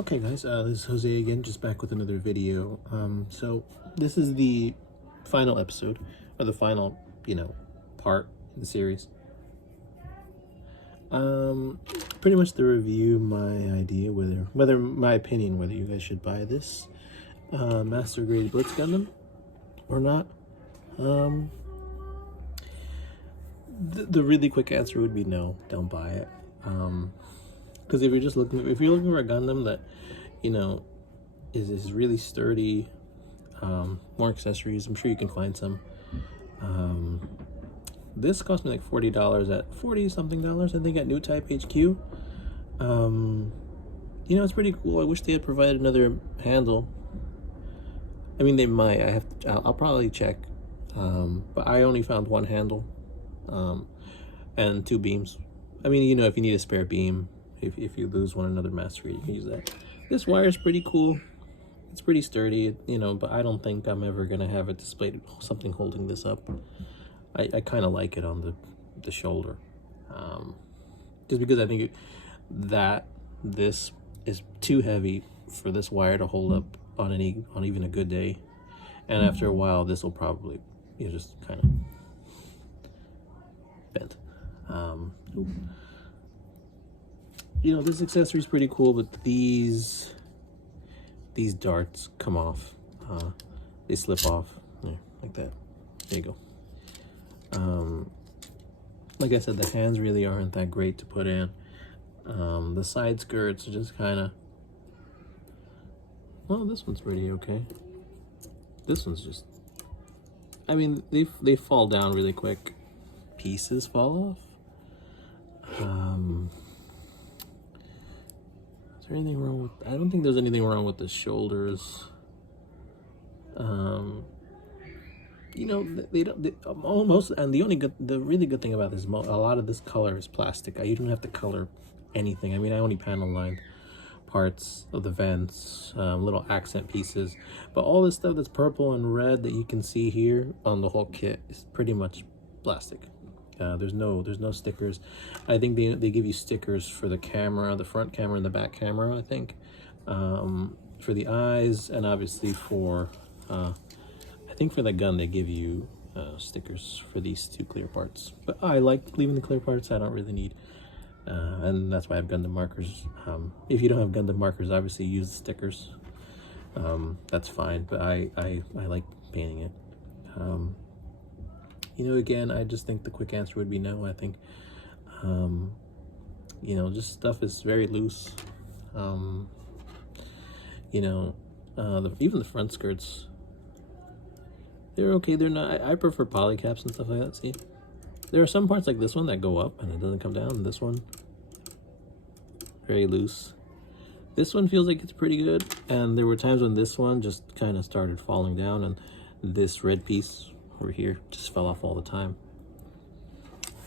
Okay guys, this is Jose again, just back with another video. So this is the final episode, or the final, part in the series. Pretty much to review my idea, whether my opinion, whether you guys should buy this Master Grade Blitz Gundam or not. The really quick answer would be no, don't buy it. Because if you're looking for a Gundam that, is really sturdy, more accessories, I'm sure you can find some. This cost me like $40 at $40-something, I think, at New Type HQ. It's pretty cool. I wish they had provided another handle. I mean, they might. I'll probably check. But I only found one handle, and two beams. I mean, if you need a spare beam, if you lose one another Master Grade, you can use that. This wire is pretty cool. It's pretty sturdy, but I don't think I'm ever gonna have it displayed something holding this up. I kind of like it on the shoulder, just because I think this is too heavy for this wire to hold up on even a good day, and after a while this will probably just kind of bent. This accessory is pretty cool, but these darts come off. They slip off, like that. There you go. Like I said, the hands really aren't that great to put in. The side skirts are just kind of, well, this one's pretty okay. This one's just, I mean, they fall down really quick. Pieces fall off. Is there anything wrong with, I don't think there's anything wrong with the shoulders. Almost, and the really good thing about this, a lot of this color is plastic. You don't have to color anything. I mean, I only panel lined parts of the vents, little accent pieces, but all this stuff that's purple and red that you can see here on the whole kit is pretty much plastic. There's no stickers. I think they give you stickers for the camera, the front camera and the back camera, I think, for the eyes, and obviously for I think for the gun they give you stickers for these two clear parts, but I like leaving the clear parts. I don't really need, and that's why I have Gundam markers. If you don't have Gundam markers, obviously use the stickers. That's fine, but I like painting it. Again, I just think the quick answer would be no. I think, just stuff is very loose. Even the front skirts, they're okay. They're not, I prefer polycaps and stuff like that. See, there are some parts like this one that go up and it doesn't come down. This one, very loose. This one feels like it's pretty good. And there were times when this one just kind of started falling down, and this red piece over here just fell off all the time.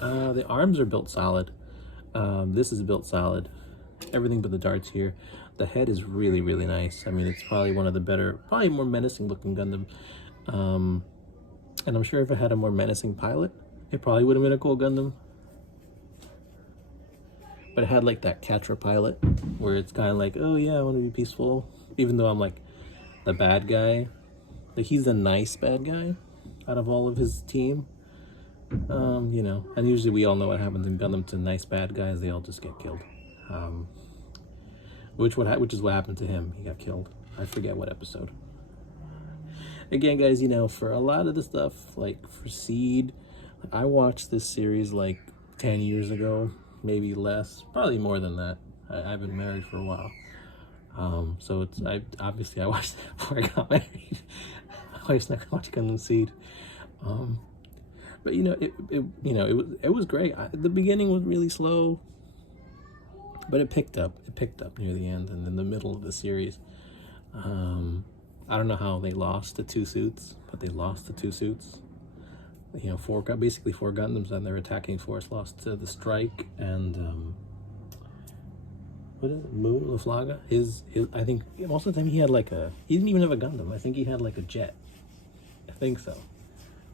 The arms are built solid. This is built solid. Everything but the darts here. The head is really, really nice. I mean, it's probably one of the better, probably more menacing looking Gundam. And I'm sure if it had a more menacing pilot, it probably would have been a cool Gundam. But it had like that Catra pilot, where it's kind of like, oh yeah, I want to be peaceful, even though I'm like the bad guy. Like, he's the nice bad guy out of all of his team. And usually we all know what happens in Gundam to nice bad guys. They all just get killed. Which is what happened to him. He got killed. I forget what episode. Again, guys, for a lot of the stuff, like for Seed, I watched this series like 10 years ago, maybe less, probably more than that. I've been married for a while. So I watched it before I got married. I was not gonna watch Gundam Seed. But it was great. The beginning was really slow, but it picked up. It picked up near the end and in the middle of the series. I don't know how they lost the two suits, but they lost the two suits. Basically four Gundams, and their attacking force lost to the Strike and what is it? Moon Laflaga. I think most of the time he didn't even have a Gundam. I think he had like a jet. I think so.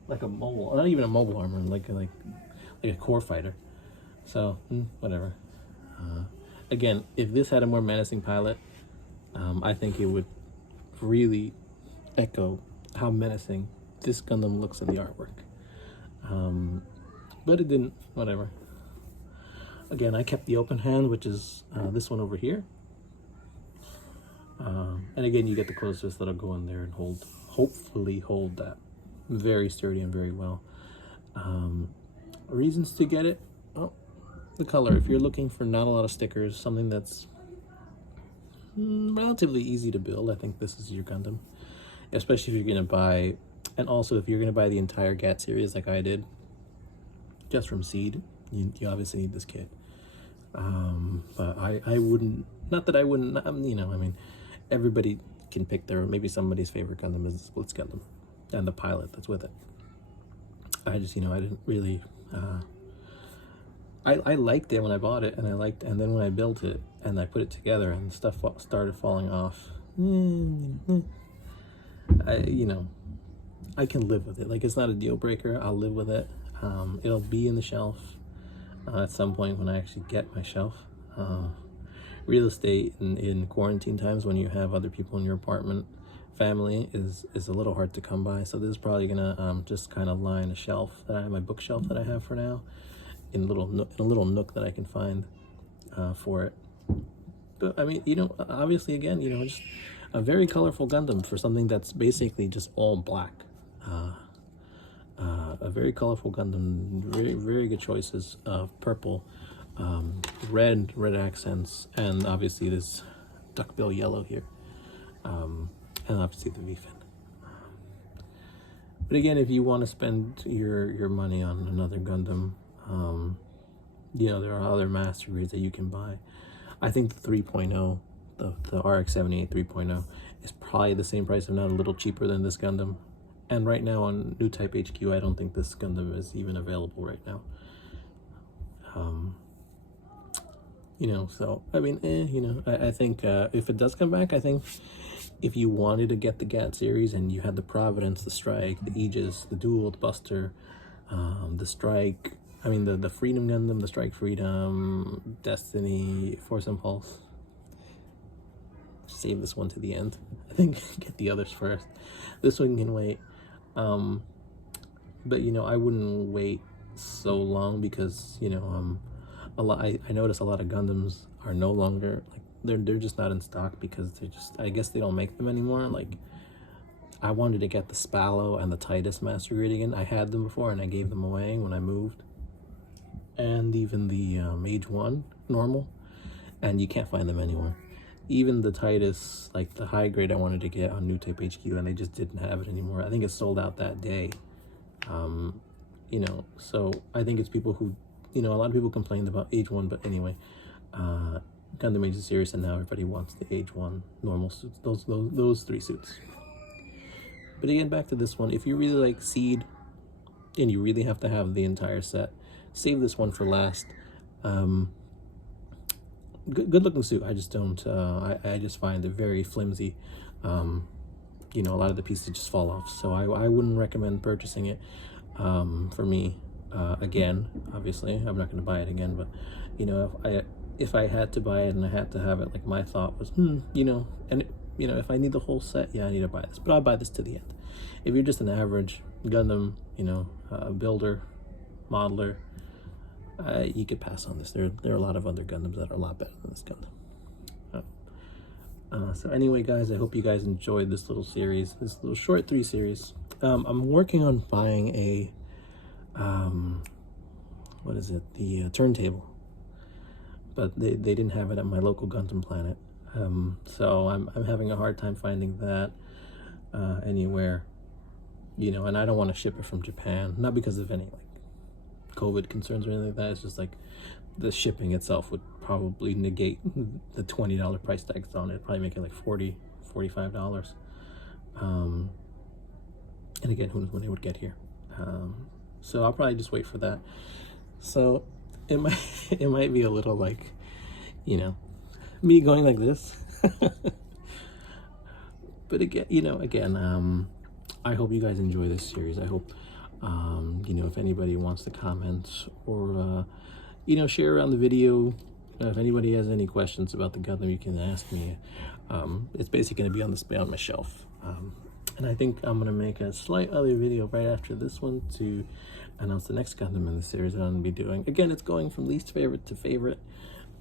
Like a mobile, not even a mobile armor, like a core fighter. So whatever. Again, if this had a more menacing pilot, I think it would really echo how menacing this Gundam looks in the artwork. But it didn't, whatever. Again, I kept the open hand, which is this one over here. And again, you get the closed fist that'll go in there and hold, hopefully hold that very sturdy and very well. Reasons to get it, oh, the color. If you're looking for not a lot of stickers, something that's relatively easy to build, I think this is your Gundam. Especially if you're going to buy, and also if you're going to buy the entire GAT series like I did, just from seed, you obviously need this kit. But I wouldn't, not that I wouldn't, you know, I mean, everybody can pick their, maybe somebody's favorite Gundam is Blitz Gundam and the pilot that's with it. I just, you know, I didn't really, I liked it when I bought it, and and then when I built it and I put it together and stuff started falling off, you know, I can live with it. Like, it's not a deal breaker. I'll live with it. It'll be in the shelf at some point when I actually get my shelf. Real estate in quarantine times, when you have other people in your apartment, family, is a little hard to come by. So this is probably gonna just kind of line a shelf that I have, my bookshelf that I have for now, in a little nook that I can find for it. But I mean, you know, obviously, again, you know, just a very colorful Gundam for something that's basically just all black. A very colorful Gundam, very good choices of purple, red accents, and obviously this duckbill yellow here, and obviously the V-fin. But again, if you want to spend your money on another Gundam, you know, there are other master grades that you can buy. I think the 3.0, the RX-78 3.0 is probably the same price, if not a little cheaper than this Gundam. And right now on New Type HQ, I don't think this Gundam is even available right now. You know, so, I mean, you know, I think if it does come back, I think if you wanted to get the GAT series and you had the Providence, the Strike, the Aegis, the Duel, the Buster, the Strike, I mean, the Freedom Gundam, the Strike Freedom, Destiny, Force Impulse. Save this one to the end. I think get the others first. This one can wait. But you know, I wouldn't wait so long, because you know, I notice a lot of Gundams are no longer, like, they're just not in stock, because they're just, I guess they don't make them anymore. Like, I wanted to get the Spallo and the Titus Master Grade again. I had them before and I gave them away when I moved, and even the Mage 1 normal, and you can't find them anywhere. Even the Titus, like the high grade, I wanted to get on New Type HQ, and they just didn't have it anymore. I think it sold out that day. You know, so I think it's people who, you know, a lot of people complained about Age 1, but anyway, Gundam Age is serious, and now everybody wants the Age 1 normal suits, those 3 suits. But again, back to this one. If you really like Seed, and you really have to have the entire set, save this one for last. Good looking suit. I just don't, I just find it very flimsy. You know, a lot of the pieces just fall off, so I wouldn't recommend purchasing it. For me, again, obviously I'm not going to buy it again, but you know, if I had to buy it and I had to have it, like, my thought was, you know, and you know, if I need the whole set, yeah, I need to buy this, but I'll buy this to the end. If you're just an average Gundam, you know, builder, modeler, you could pass on this. There are a lot of other Gundams that are a lot better than this Gundam. So anyway, guys, I hope you guys enjoyed this little series, this little short 3 series. I'm working on buying a, what is it? The turntable, but they didn't have it at my local Gundam Planet. So I'm having a hard time finding that anywhere, you know, and I don't want to ship it from Japan, not because of any like COVID concerns or anything like that. It's just like the shipping itself would probably negate the $20 price tags on it, probably make it like $40, $45. And again, who knows when it would get here. So I'll probably just wait for that. So it might be a little like, you know, me going like this. But again, you know, I hope you guys enjoy this series. I hope, you know, if anybody wants to comment or, you know, share around the video, If anybody has any questions about the Gundam, you can ask me. It's basically going to be on display on my shelf. And I think I'm going to make a slight other video right after this one to announce the next Gundam in the series that I'm going to be doing. Again, it's going from least favorite to favorite.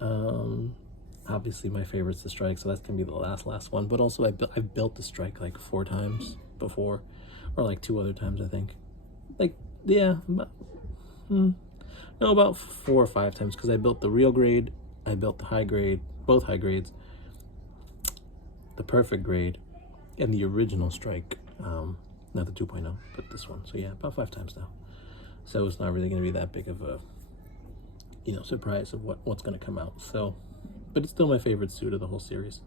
Obviously, my favorite's the Strike, so that's going to be the last one. But also, I've built the Strike like 4 times before, or like 2 other times, I think. Like, yeah, about 4 or 5 times, because I built the real grade, I built the high grade, both high grades, the perfect grade, and the original Strike. Not the 2.0, but this one. So yeah, about 5 times now. So it's not really going to be that big of a, surprise of what's going to come out. So, but it's still my favorite suit of the whole series.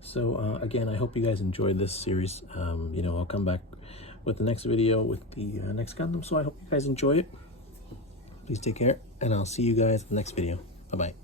So again, I hope you guys enjoyed this series. I'll come back with the next video with the next Gundam. So I hope you guys enjoy it. Please take care, and I'll see you guys in the next video. Bye-bye.